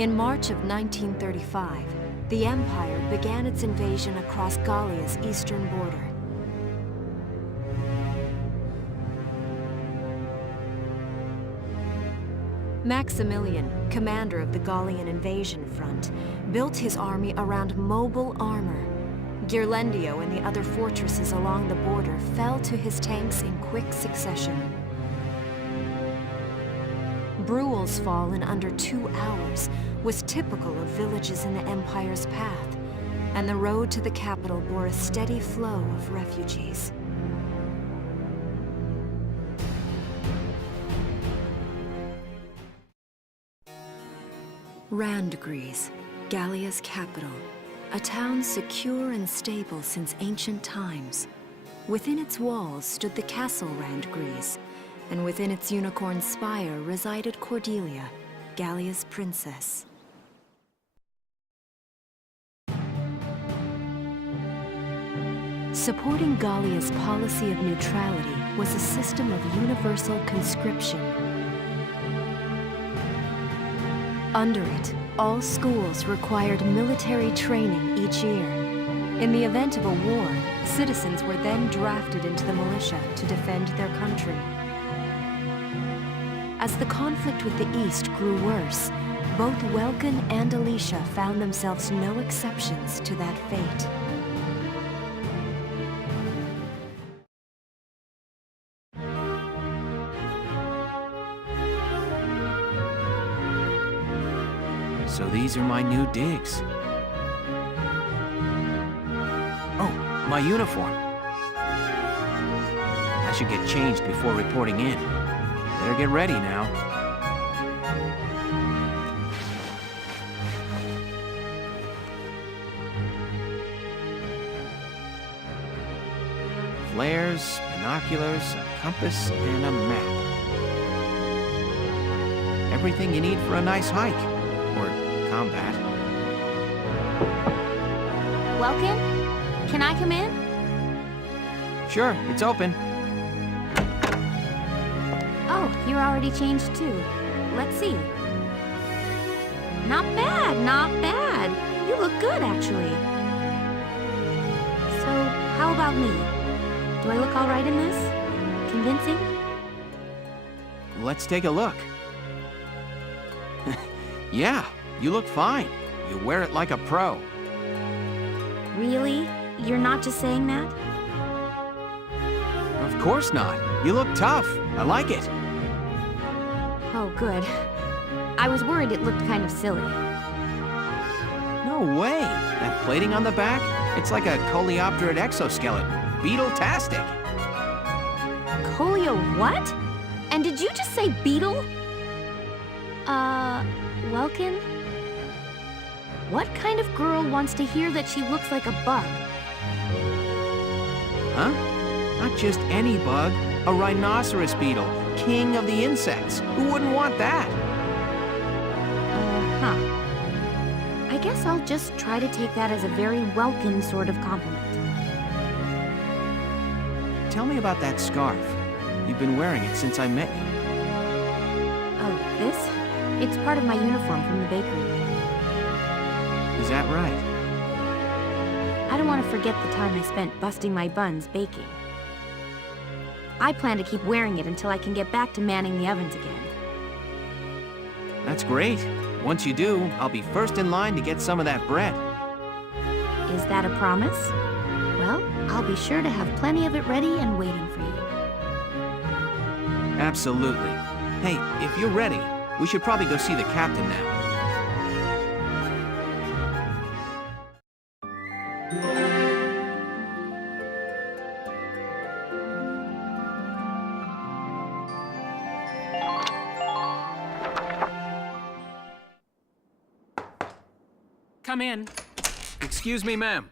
In March of 1935, the Empire began its invasion across Gallia's eastern border. Maximilian, commander of the Gallian invasion front, built his army around mobile armor. Ghirlandaio and the other fortresses along the border fell to his tanks in quick succession. Bruhl's fall in under 2 hours was typical of villages in the Empire's path, and the road to the capital bore a steady flow of refugees. Randgries, Gallia's capital, a town secure and stable since ancient times. Within its walls stood the castle Randgries, and within its unicorn spire resided Cordelia, Gallia's princess. Supporting Gallia's policy of neutrality was a system of universal conscription. Under it, all schools required military training each year. In the event of a war, citizens were then drafted into the militia to defend their country. As the conflict with the East grew worse, both Welkin and Alicia found themselves no exceptions to that fate. So these are my new digs. Oh, my uniform. I should get changed before reporting in. Better get ready now. Flares, binoculars, a compass, and a map. Everything you need for a nice hike. Or combat. Welkin? Can I come in? Sure, it's open. Oh, you're already changed too. Let's see. Not bad, not bad. You look good, actually. So, how about me? Do I look all right in this? Convincing? Let's take a look. Yeah, you look fine. You wear it like a pro. Really? You're not just saying that? Of course not. You look tough. I like it. Oh, good. I was worried it looked kind of silly. No way. That plating on the back? It's like a coleopterate exoskeleton. Beetle-tastic. Coleo what? And did you just say beetle? Welkin? What kind of girl wants to hear that she looks like a bug? Huh? Not just any bug. A rhinoceros beetle. King of the insects. Who wouldn't want that? Huh. I guess I'll just try to take that as a very Welkin sort of compliment. Tell me about that scarf. You've been wearing it since I met you. Oh, this? It's part of my uniform from the bakery. Is that right? I don't want to forget the time I spent busting my buns baking. I plan to keep wearing it until I can get back to manning the ovens again. That's great. Once you do, I'll be first in line to get some of that bread. Is that a promise? Well, I'll be sure to have plenty of it ready and waiting for you. Absolutely. Hey, if you're ready, we should probably go see the captain now. Come in. Excuse me, ma'am.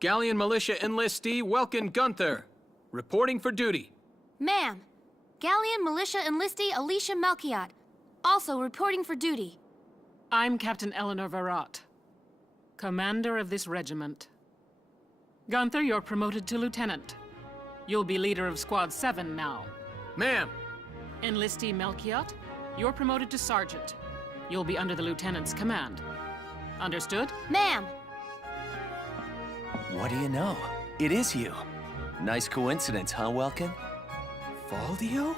Gallian Militia enlistee Welkin Gunther, reporting for duty. Ma'am, Gallian Militia enlistee Alicia Melchiot, also reporting for duty. I'm Captain Eleanor Varrot, commander of this regiment. Gunther, you're promoted to lieutenant. You'll be leader of Squad 7 now. Ma'am! Enlistee Melchiot, you're promoted to sergeant. You'll be under the lieutenant's command. Understood? Ma'am! What do you know? It is you. Nice coincidence, huh, Welkin? Valdio?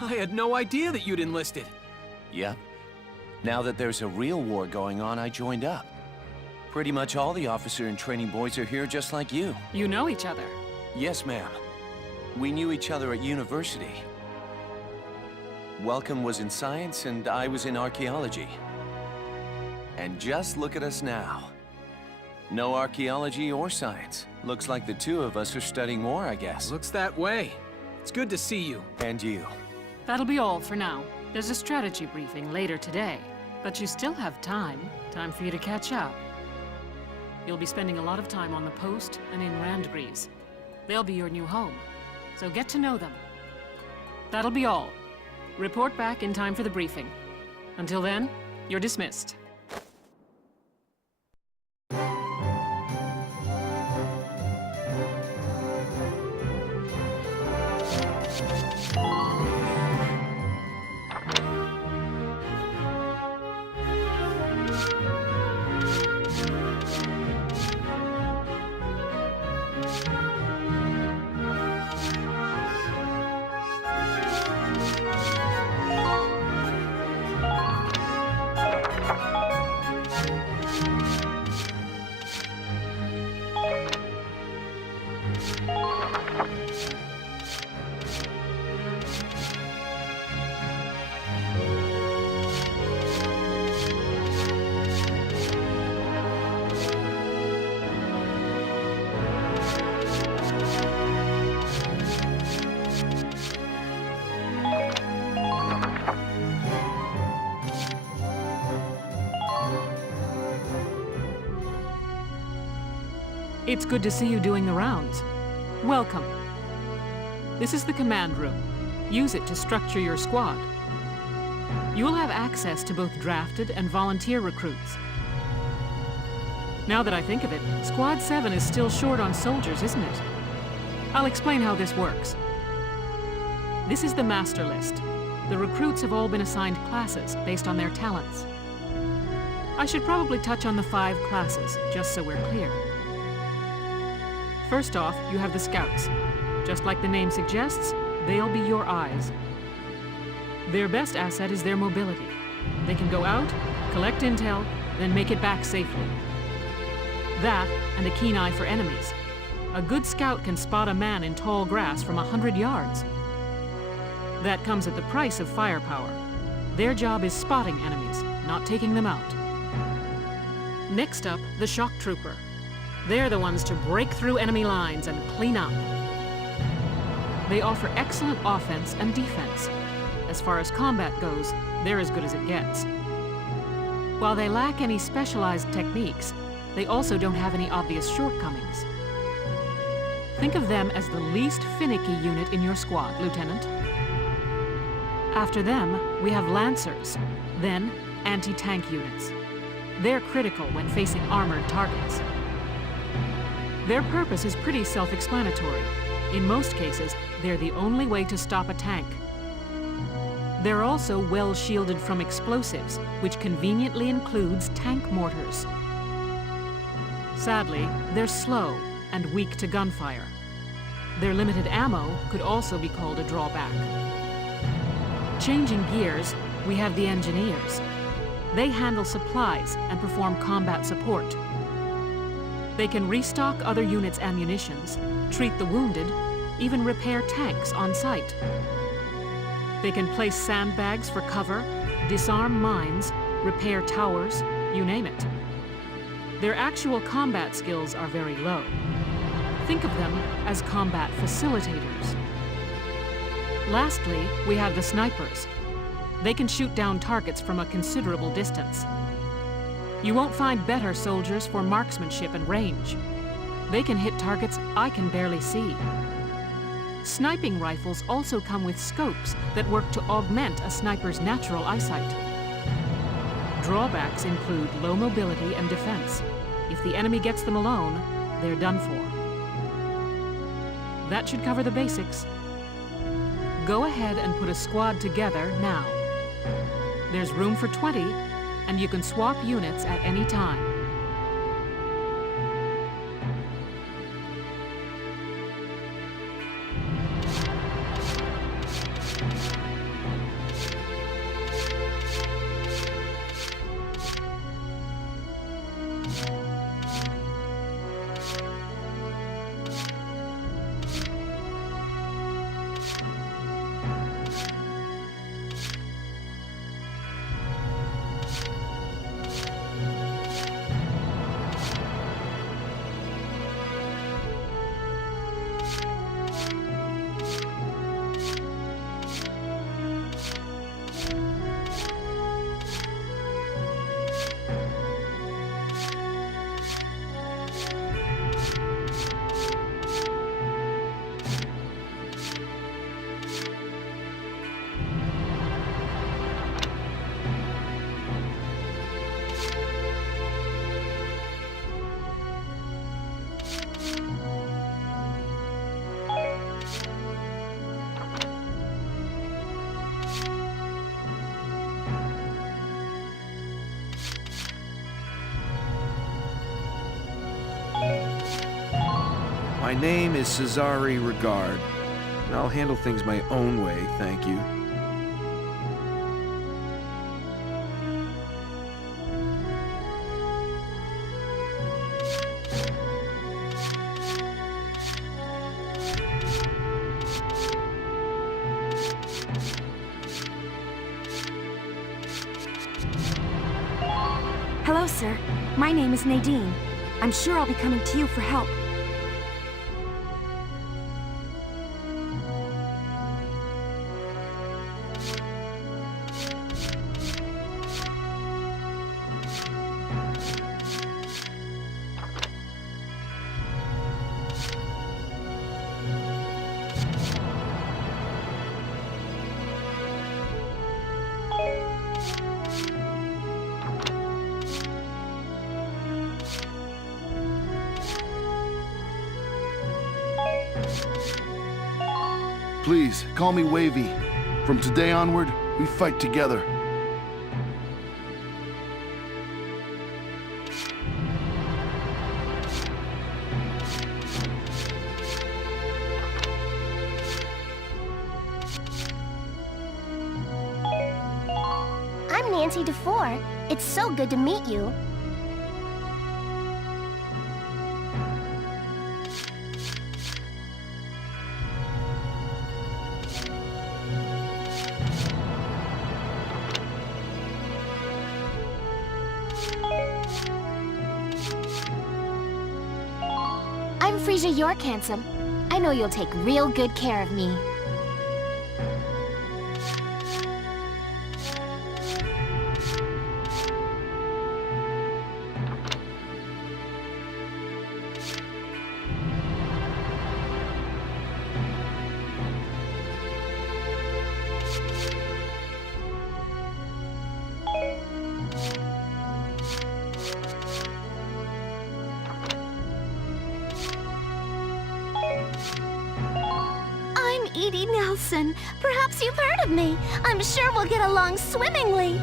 I had no idea that you'd enlisted. Yep. Now that there's a real war going on, I joined up. Pretty much all the officer and training boys are here just like you. You know each other. Yes, ma'am. We knew each other at university. Welcome was in science and I was in archaeology. And just look at us now. No archaeology or science. Looks like the two of us are studying war, I guess. Looks that way. It's good to see you. And you. That'll be all for now. There's a strategy briefing later today, but you still have time. Time for you to catch up. You'll be spending a lot of time on the post and in Randgrees. They'll be your new home, so get to know them. That'll be all. Report back in time for the briefing. Until then, you're dismissed. It's good to see you doing the rounds. Welcome. This is the command room. Use it to structure your squad. You will have access to both drafted and volunteer recruits. Now that I think of it, Squad 7 is still short on soldiers, isn't it? I'll explain how this works. This is the master list. The recruits have all been assigned classes based on their talents. I should probably touch on the 5 classes, just so we're clear. First off, you have the scouts. Just like the name suggests, they'll be your eyes. Their best asset is their mobility. They can go out, collect intel, then make it back safely. That, and a keen eye for enemies. A good scout can spot a man in tall grass from 100 yards. That comes at the price of firepower. Their job is spotting enemies, not taking them out. Next up, the shock trooper. They're the ones to break through enemy lines and clean up. They offer excellent offense and defense. As far as combat goes, they're as good as it gets. While they lack any specialized techniques, they also don't have any obvious shortcomings. Think of them as the least finicky unit in your squad, Lieutenant. After them, we have Lancers, then anti-tank units. They're critical when facing armored targets. Their purpose is pretty self-explanatory. In most cases, they're the only way to stop a tank. They're also well shielded from explosives, which conveniently includes tank mortars. Sadly, they're slow and weak to gunfire. Their limited ammo could also be called a drawback. Changing gears, we have the engineers. They handle supplies and perform combat support. They can restock other units' ammunitions, treat the wounded, even repair tanks on site. They can place sandbags for cover, disarm mines, repair towers, you name it. Their actual combat skills are very low. Think of them as combat facilitators. Lastly, we have the snipers. They can shoot down targets from a considerable distance. You won't find better soldiers for marksmanship and range. They can hit targets I can barely see. Sniping rifles also come with scopes that work to augment a sniper's natural eyesight. Drawbacks include low mobility and defense. If the enemy gets them alone, they're done for. That should cover the basics. Go ahead and put a squad together now. There's room for 20, and you can swap units at any time. My name is Cesare Regard, and I'll handle things my own way, thank you. Hello, sir. My name is Nadine. I'm sure I'll be coming to you for help. Please, call me Wavy. From today onward, we fight together. I'm Nancy DeFore. It's so good to meet you. I'm Frisia York Handsome. I know you'll take real good care of me. I'm Edie Nelson. Perhaps you've heard of me. I'm sure we'll get along swimmingly.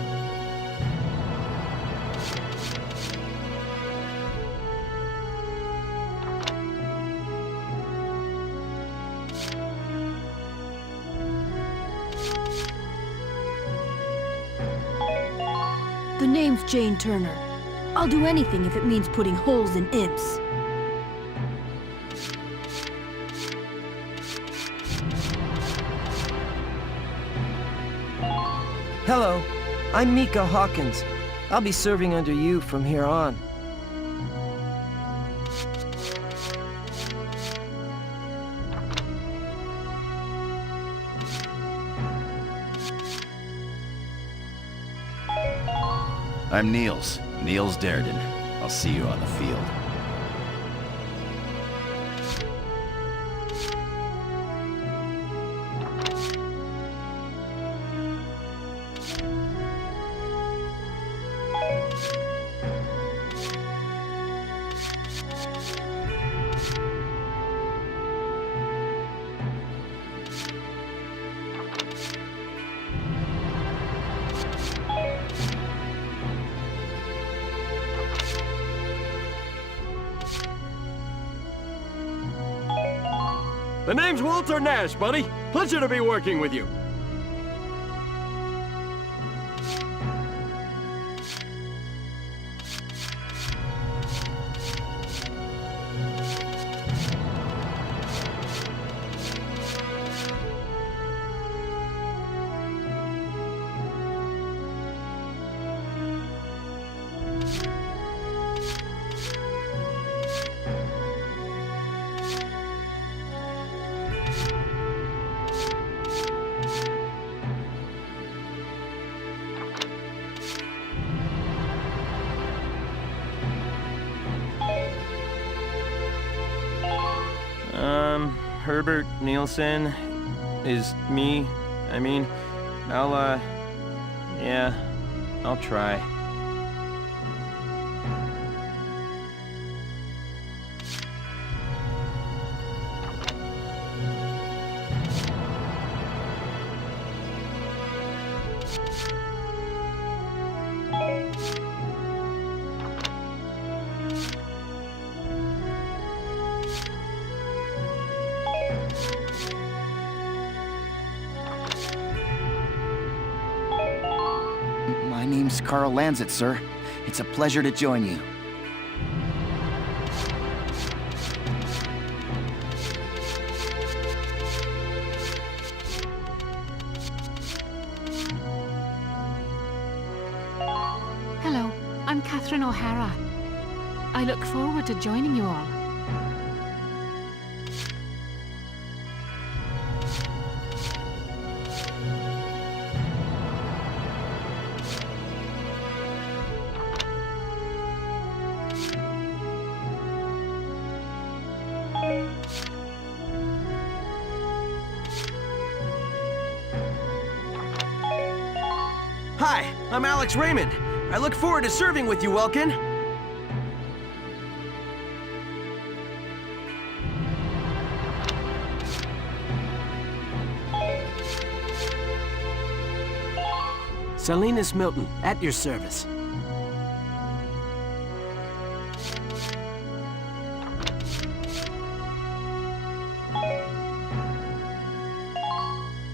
The name's Jane Turner. I'll do anything if it means putting holes in imps. Hello, I'm Mika Hawkins. I'll be serving under you from here on. I'm Niels Darden. I'll see you on the field. The name's Walter Nash, buddy. Pleasure to be working with you. Herbert Nielsen is me. I'll try. My name's Carl Lanzett, sir. It's a pleasure to join you. Hello, I'm Catherine O'Hara. I look forward to joining you all. Hi, I'm Alex Raymond. I look forward to serving with you, Welkin. Salinas Milton, at your service.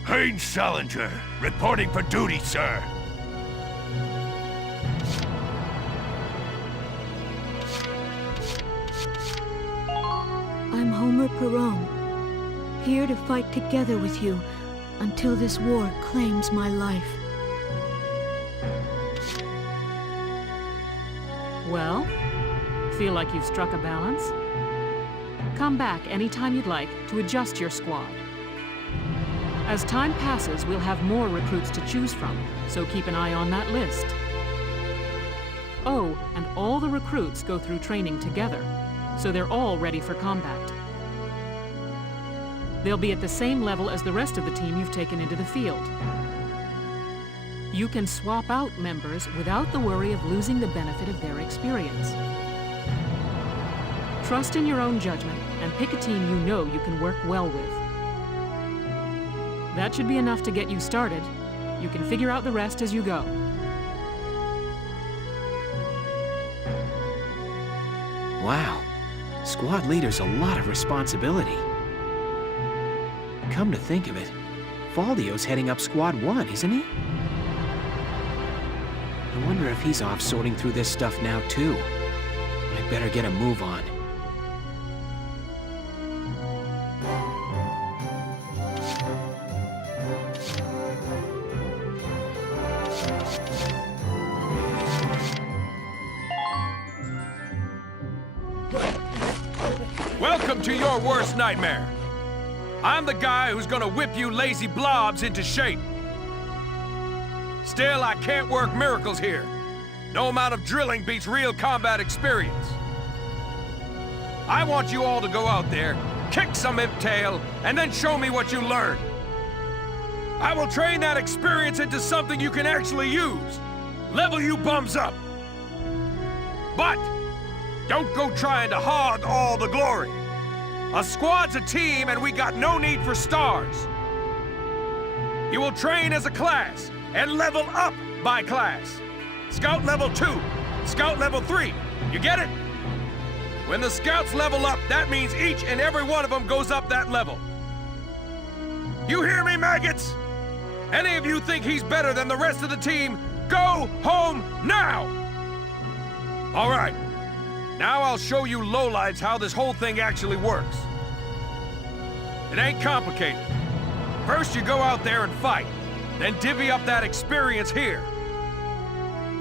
Haynes Salinger, reporting for duty, sir. I'm Homer Perone, here to fight together with you until this war claims my life. Well, feel like you've struck a balance? Come back anytime you'd like to adjust your squad. As time passes, we'll have more recruits to choose from, so keep an eye on that list. Oh, and all the recruits go through training together, so they're all ready for combat. They'll be at the same level as the rest of the team you've taken into the field. You can swap out members without the worry of losing the benefit of their experience. Trust in your own judgment and pick a team you know you can work well with. That should be enough to get you started. You can figure out the rest as you go. Wow. Squad leader's a lot of responsibility. Come to think of it, Faldio's heading up Squad 1, isn't he? I wonder if he's off sorting through this stuff now, too. I'd better get a move on. Welcome to your worst nightmare. I'm the guy who's gonna whip you lazy blobs into shape. Still, I can't work miracles here. No amount of drilling beats real combat experience. I want you all to go out there, kick some imp tail, and then show me what you learned. I will train that experience into something you can actually use. Level you bums up. But don't go trying to hog all the glory. A squad's a team, and we got no need for stars. You will train as a class and level up by class. Scout level 2, Scout level 3. You get it? When the scouts level up, that means each and every one of them goes up that level. You hear me, maggots? Any of you think he's better than the rest of the team, go home now! All right. Now I'll show you lowlives how this whole thing actually works. It ain't complicated. First you go out there and fight, then divvy up that experience here.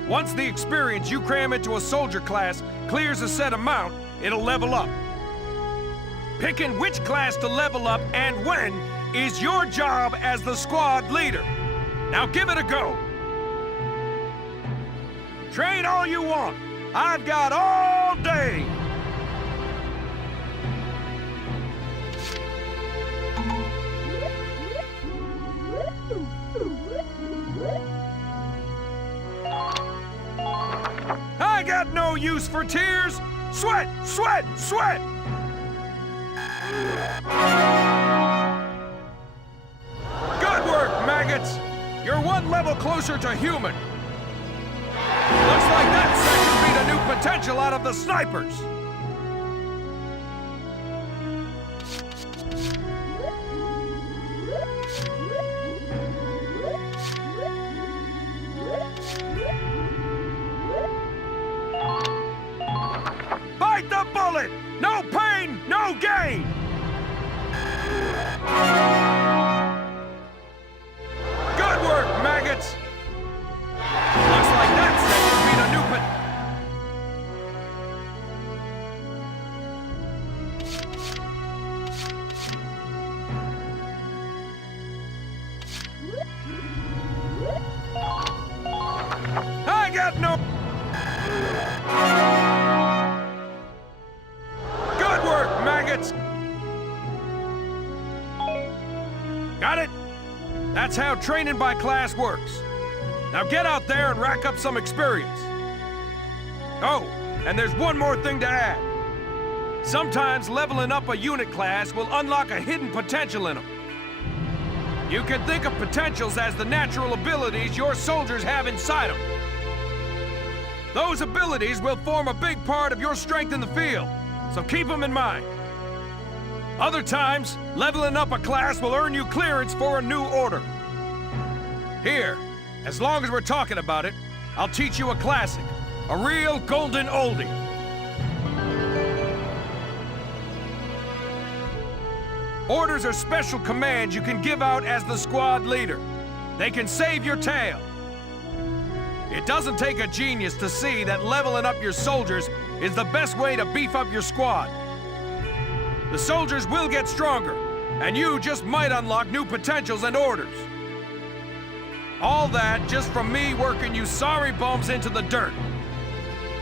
Once the experience you cram into a soldier class clears a set amount, it'll level up. Picking which class to level up and when is your job as the squad leader. Now give it a go. Train all you want. I've got all day. I got no use for tears. Sweat, sweat, sweat. Good work, maggots. You're one level closer to human. Looks like that section beat a new potential out of the snipers. Bite the bullet! No pain, no gain! Good work, maggots! Looks like that section beat a new I got no... Good work, maggots! Got it? That's how training by class works. Now get out there and rack up some experience. Oh, and there's one more thing to add. Sometimes leveling up a unit class will unlock a hidden potential in them. You can think of potentials as the natural abilities your soldiers have inside them. Those abilities will form a big part of your strength in the field, so keep them in mind. Other times, leveling up a class will earn you clearance for a new order. Here, as long as we're talking about it, I'll teach you a classic, a real golden oldie. Orders are special commands you can give out as the squad leader. They can save your tail. It doesn't take a genius to see that leveling up your soldiers is the best way to beef up your squad. The soldiers will get stronger, and you just might unlock new potentials and orders. All that just from me working you sorry bums into the dirt.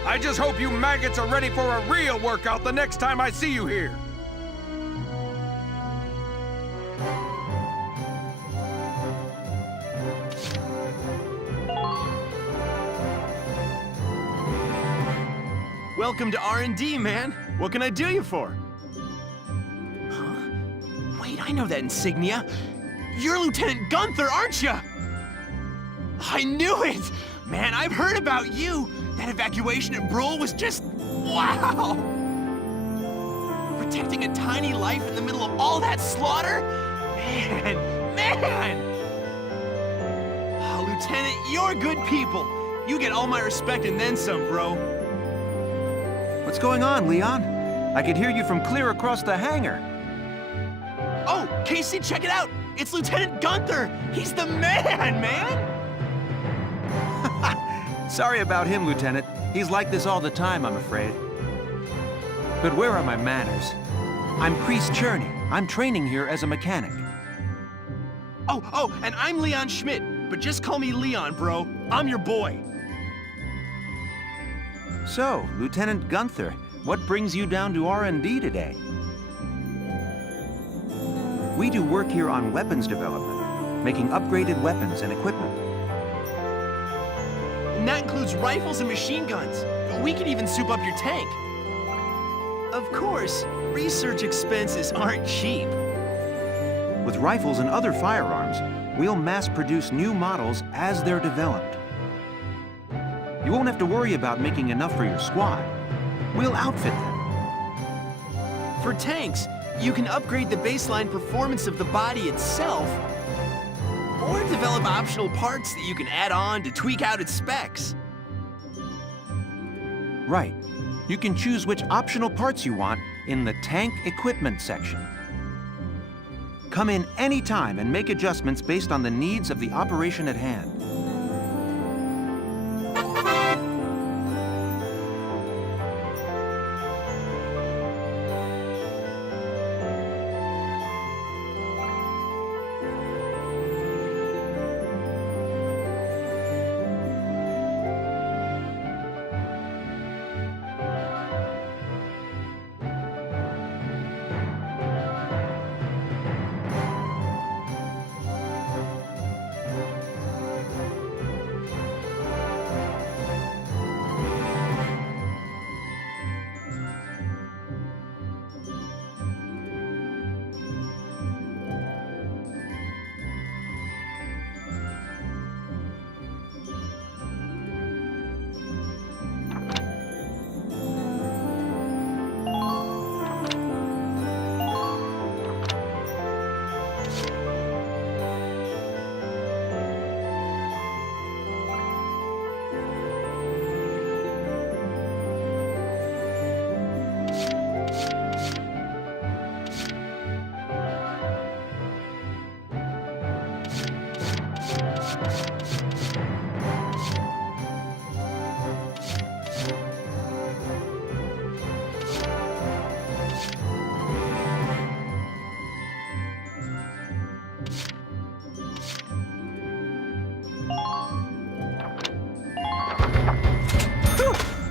I just hope you maggots are ready for a real workout the next time I see you here. Welcome to R&D, man. What can I do you for? Huh? Wait, I know that insignia. You're Lieutenant Gunther, aren't you? I knew it! Man, I've heard about you. That evacuation at Brule was just... wow! Protecting a tiny life in the middle of all that slaughter? Man! Oh, Lieutenant, you're good people. You get all my respect and then some, bro. What's going on, Leon? I could hear you from clear across the hangar. Oh, Casey, check it out! It's Lieutenant Gunther! He's the man! Sorry about him, Lieutenant. He's like this all the time, I'm afraid. But where are my manners? I'm Priest Cherney. I'm training here as a mechanic. Oh, and I'm Leon Schmidt, but just call me Leon, bro. I'm your boy. So, Lieutenant Gunther, what brings you down to R&D today? We do work here on weapons development, making upgraded weapons and equipment. And that includes rifles and machine guns. We can even soup up your tank. Of course, research expenses aren't cheap. With rifles and other firearms, we'll mass-produce new models as they're developed. You won't have to worry about making enough for your squad. We'll outfit them. For tanks, you can upgrade the baseline performance of the body itself, or develop optional parts that you can add on to tweak out its specs. Right. You can choose which optional parts you want in the tank equipment section. Come in anytime and make adjustments based on the needs of the operation at hand.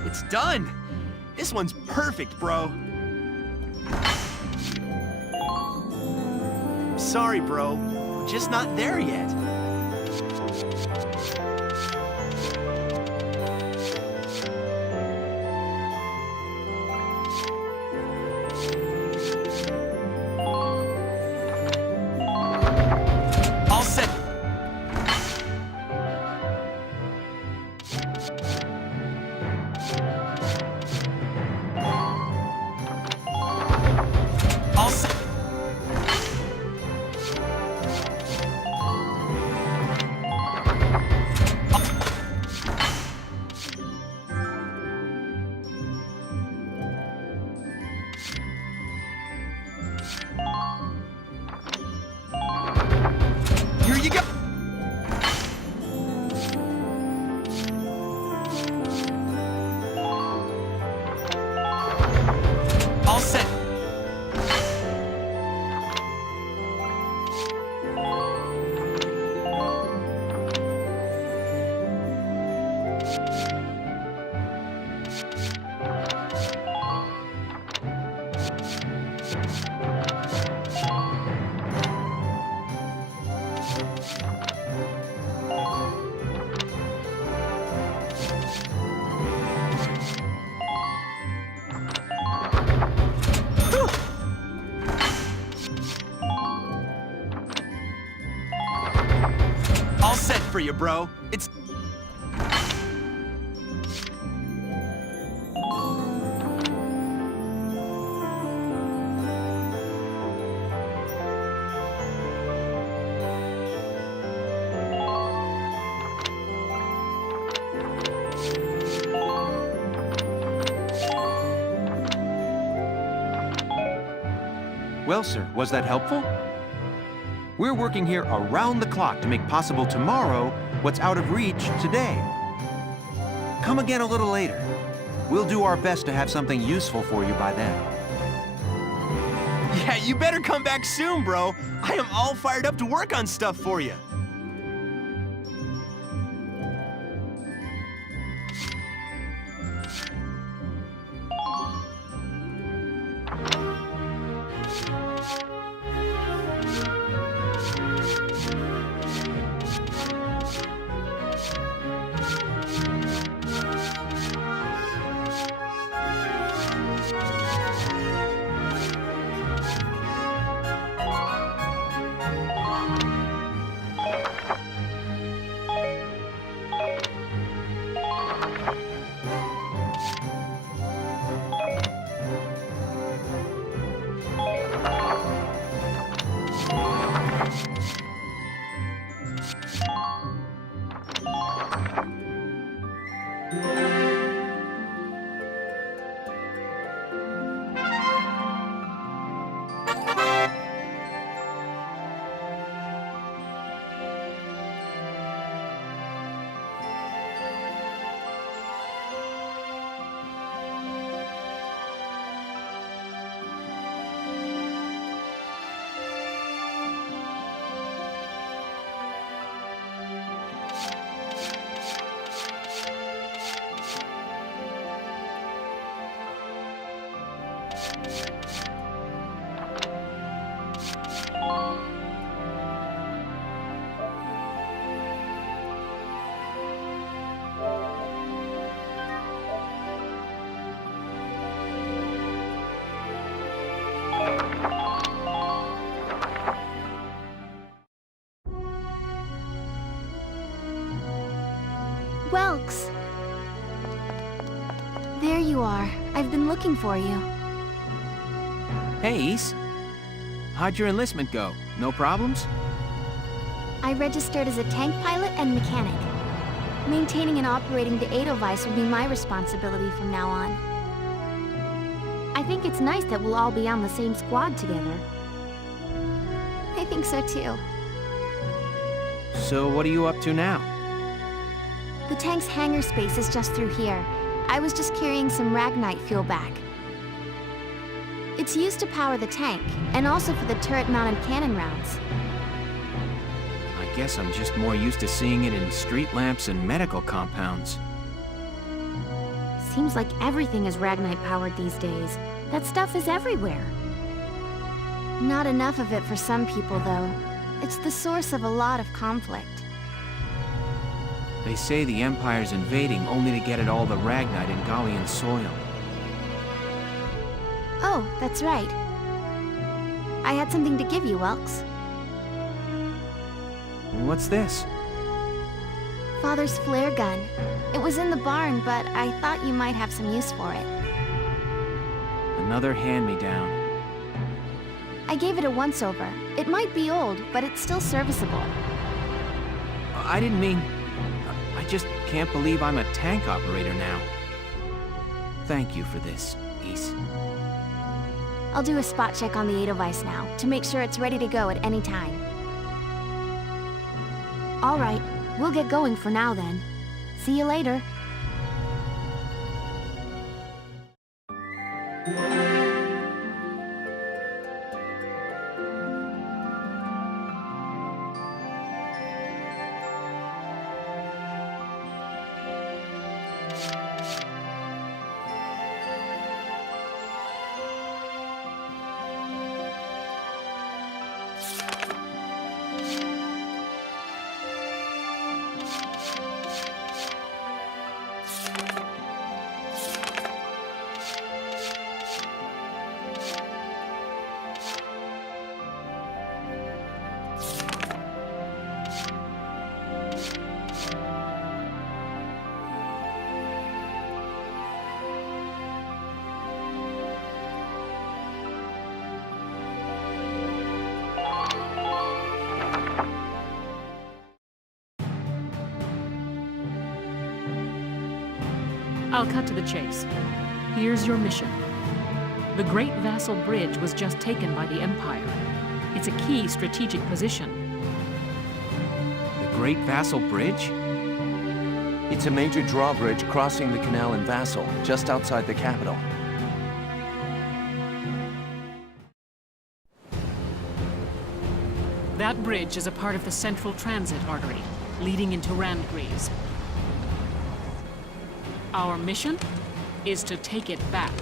It's done! This one's perfect, bro. Sorry, bro. We're just not there yet. All set. All set. Here you go. All set. All set for you, bro. It's... Well, sir, was that helpful? We're working here around the clock to make possible tomorrow what's out of reach today. Come again a little later. We'll do our best to have something useful for you by then. Yeah, you better come back soon, bro. I am all fired up to work on stuff for you. Welks. There you are. I've been looking for you. Hey, Ys. How'd your enlistment go? No problems? I registered as a tank pilot and mechanic. Maintaining and operating the Edelweiss will be my responsibility from now on. I think it's nice that we'll all be on the same squad together. I think so too. So what are you up to now? The tank's hangar space is just through here. I was just carrying some Ragnite fuel back. It's used to power the tank, and also for the turret-mounted cannon rounds. I guess I'm just more used to seeing it in street lamps and medical compounds. Seems like everything is Ragnite-powered these days. That stuff is everywhere. Not enough of it for some people, though. It's the source of a lot of conflict. They say the Empire's invading only to get at all the Ragnite in Gallian soil. Oh, that's right. I had something to give you, Welks. What's this? Father's flare gun. It was in the barn, but I thought you might have some use for it. Another hand-me-down. I gave it a once-over. It might be old, but it's still serviceable. I didn't mean... I just can't believe I'm a tank operator now. Thank you for this, Ys. I'll do a spot check on the Edelweiss now, to make sure it's ready to go at any time. All right, we'll get going for now then. See you later. I'll cut to the chase. Here's your mission. The Great Vasel Bridge was just taken by the Empire. It's a key strategic position. The Great Vasel Bridge? It's a major drawbridge crossing the canal in Vasel, just outside the capital. That bridge is a part of the central transit artery, leading into Randgries. Our mission is to take it back.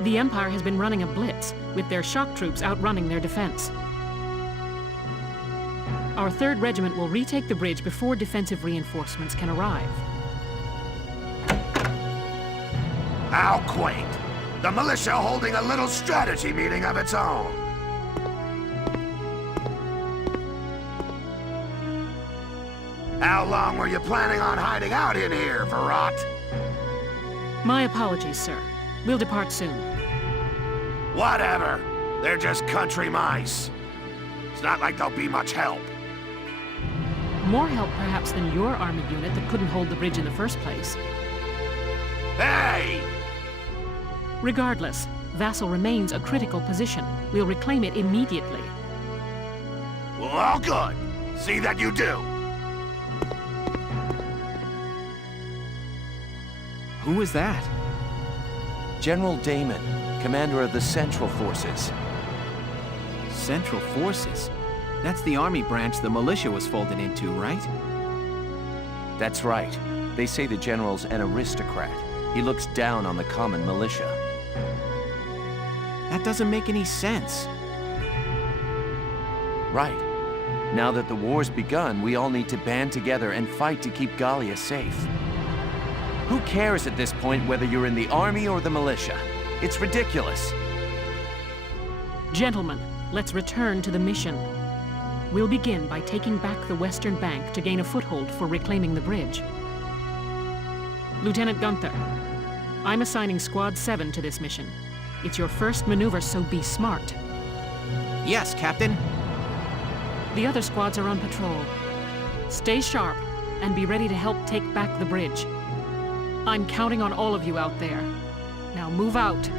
The Empire has been running a blitz, with their shock troops outrunning their defense. Our 3rd Regiment will retake the bridge before defensive reinforcements can arrive. How quaint. The militia holding a little strategy meeting of its own. How long were you planning on hiding out in here, Verrot? My apologies, sir. We'll depart soon. Whatever. They're just country mice. It's not like they'll be much help. More help, perhaps, than your army unit that couldn't hold the bridge in the first place. Hey! Regardless, Vasel remains a critical position. We'll reclaim it immediately. Well, all good. See that you do. Who was that? General Damon, commander of the Central Forces. Central Forces? That's the army branch the militia was folded into, right? That's right. They say the general's an aristocrat. He looks down on the common militia. That doesn't make any sense. Right. Now that the war's begun, we all need to band together and fight to keep Gallia safe. Who cares at this point whether you're in the army or the militia? It's ridiculous. Gentlemen, let's return to the mission. We'll begin by taking back the Western Bank to gain a foothold for reclaiming the bridge. Lieutenant Gunther, I'm assigning Squad 7 to this mission. It's your first maneuver, so be smart. Yes, Captain. The other squads are on patrol. Stay sharp and be ready to help take back the bridge. I'm counting on all of you out there. Now move out.